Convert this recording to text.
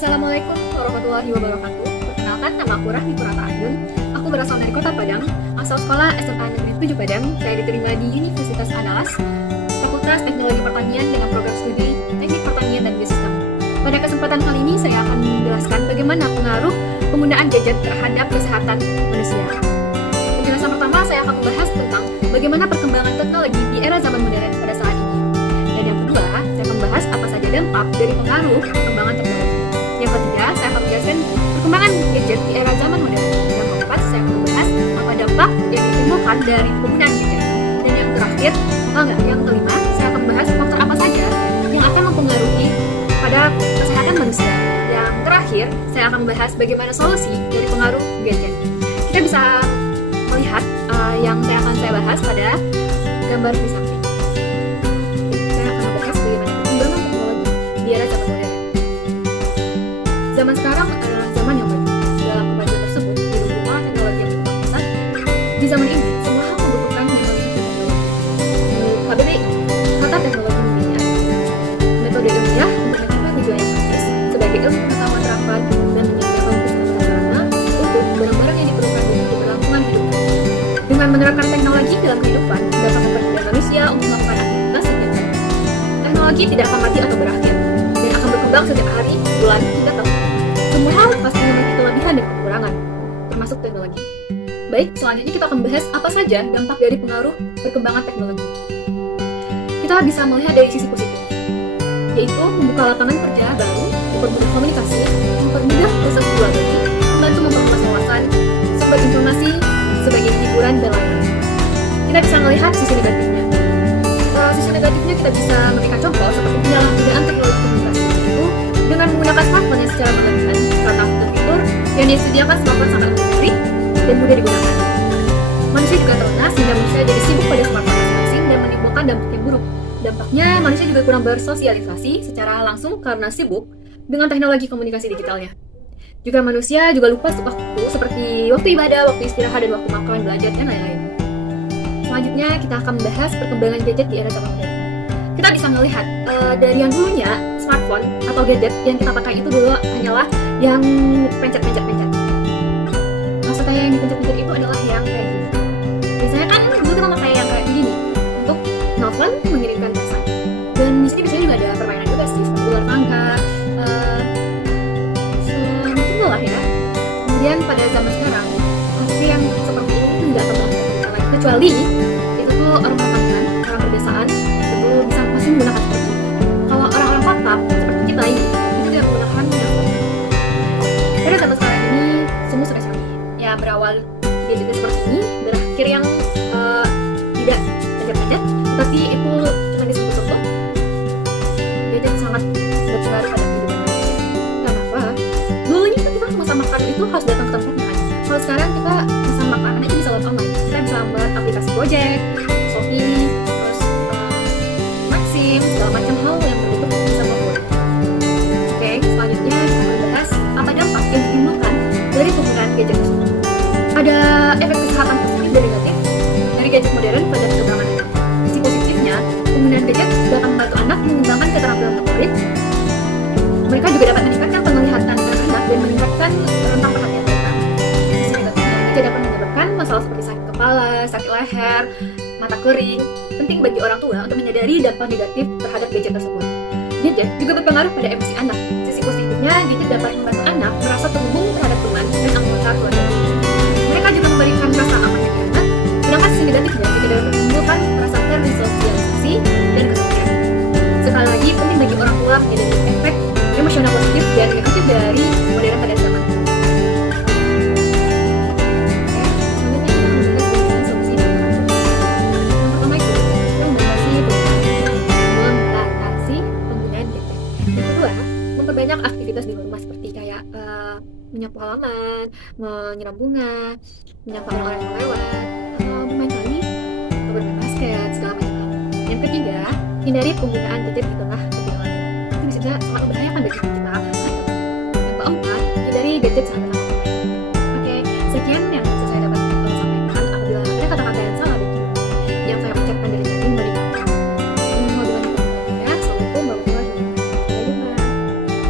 Assalamualaikum warahmatullahi wabarakatuh. Perkenalkan, nama aku Rahmi Purata Ayun. Aku berasal dari Kota Padang, asal sekolah SMA Negeri 7 Padang. Saya diterima di Universitas Andalas, Fakultas Teknologi Pertanian dengan program studi Teknik Pertanian dan Biosistem. Pada kesempatan kali ini saya akan menjelaskan bagaimana pengaruh penggunaan gadget terhadap kesehatan manusia. Penjelasan pertama saya akan membahas tentang bagaimana perkembangan teknologi di era zaman modern pada saat ini. Dan yang kedua, saya akan membahas apa saja dampak dari pengaruh perkembangan teknologi. Yang ketiga, saya akan menjelaskan perkembangan gadget di era zaman modern. Yang keempat, saya akan membahas apa dampak yang ditimbulkan dari penggunaan gadget. Dan yang terakhir, yang kelima, saya akan membahas faktor apa saja yang akan mempengaruhi pada kesehatan manusia. Yang terakhir, saya akan membahas bagaimana solusi dari pengaruh gadget. Kita bisa melihat yang akan saya bahas pada gambar di samping. Saya akan membahas bagaimana perkembangan teknologi di era zaman modern. Zaman sekarang adalah zaman yang maju. Dalam kemajuan tersebut, didukung teknologi yang berkembang pesat. Di zaman ini, semua hal membutuhkan teknologi. Menurut KBBI, kata teknologi menjadi metode ilmiah untuk mencapai tujuan yang praktis sebagai ilmu pengetahuan terapan dan menyediakan sarana untuk barang-barang yang diperlukan untuk keberlangsungan hidup. Dengan menerapkan teknologi dalam kehidupan, dapat mempermudah manusia untuk melakukan aktivitas setiap hari. Teknologi tidak akan mati atau berakhir, dan akan berkembang setiap hari, bulan, hingga tahun. Semua hal pasti memiliki kelebihan dan kekurangan, termasuk teknologi. Baik, selanjutnya kita akan membahas apa saja dampak dari pengaruh perkembangan teknologi. Kita bisa melihat dari sisi positif, yaitu membuka lapangan kerja baru, mempermudah komunikasi, mempermudah proses jual beli, membantu memperluas wawasan, sumber informasi, sebagai hiburan dan lain-lain. Kita bisa melihat sisi negatifnya. Sisi negatifnya kita bisa memberikan contoh seperti penyalahgunaan teknologi komunikasi itu dengan menggunakan smartphone yang secara berlebihan karena fitur yang disediakan smartphone sangat menarik dan mudah digunakan. Manusia juga terlena sehingga manusia jadi sibuk pada smartphone masing-masing dan menimbulkan dampak yang buruk. Dampaknya, manusia juga kurang bersosialisasi secara langsung karena sibuk dengan teknologi komunikasi digitalnya. Juga manusia juga lupa waktu seperti waktu ibadah, waktu istirahat, dan waktu makan, belajar, dan lain-lain. Selanjutnya kita akan membahas perkembangan gadget di era zaman modern. Kita bisa melihat dari yang dulunya smartphone atau gadget yang kita pakai itu dulu hanyalah yang pencet-pencet. Maksudnya yang dipencet-pencet itu adalah yang kayak gini. Biasanya kan dulu kita pakai yang kayak gini untuk nelfon, mengirimkan pesan. Dan di sini biasanya juga ada permainan juga sih, seperti ular tangga, lah ya. Kemudian pada zaman sekarang pasti yang seperti ini nggak akan melakukan lagi, kecuali itu tuh orang makan, orang pedesaan itu bisa masih menggunakan seperti ini. Kalau orang-orang kota seperti kita ini itu tidak menggunakan telepon. Pada zaman sekarang ini semua sudah canggih. Ya berawal gadget seperti ini, berakhir yang tidak pencet-pencet, tapi itu cuma disentuh-sentuh. Gadget sangat berpengaruh pada kehidupan manusia. Kenapa? Dulunya pesan makanan itu harus datang ke tempatnya kan. Kalau sekarang kita pesan makanan itu bisa lewat online. Kita bisa membuat aplikasi Gojek, Shopee, terus Maxim, segala macam hal yang berbentuk bisa membuat. Oke, selanjutnya kita membahas apa dampak yang ditimbulkan dari penggunaan gadget tersebut. Ada efek kesehatan positif dan negatif dari gadget modern pada perkembangan anak. Sisi positifnya, penggunaan gadget dapat membantu anak mengembangkan keterampilan motorik. Mereka juga dapat meningkatkan penglihatan anak dan meningkatkan rentang perhatian mereka. Sisi negatifnya juga dapat menyebabkan masalah seperti sakit kepala, sakit leher, mata kering. Penting bagi orang tua untuk menyadari dampak negatif terhadap gadget tersebut. Gadget juga berpengaruh pada emosi anak. Sisi positifnya, gadget dapat membantu anak merasa terhubung terhadap teman dan anggota keluarga. Mereka juga memberikan rasa aman bagi anak. Sedangkan sisi negatifnya juga dapat menimbulkan perasaan tersosialisasi dan kesepian. Sekali lagi, penting bagi orang tua menyadari efek emosional positif dan negatif dari modern pada zaman ini. Selanjutnya kita membahas solusi dan yang pertama itu membatasi penggunaan gadget. Yang kedua, memperbanyak aktivitas di rumah seperti kayak menyapu halaman, menyiram bunga, menyapa orang-orang yang lewat, atau bermain tenis, atau bermain basket, segala macam hal. Yang ketiga, hindari penggunaan gadget di tengah ketinggalan. Itu bisa sangat membahayakan bagi kita. Yang keempat, hindari gadget saat berhadapan.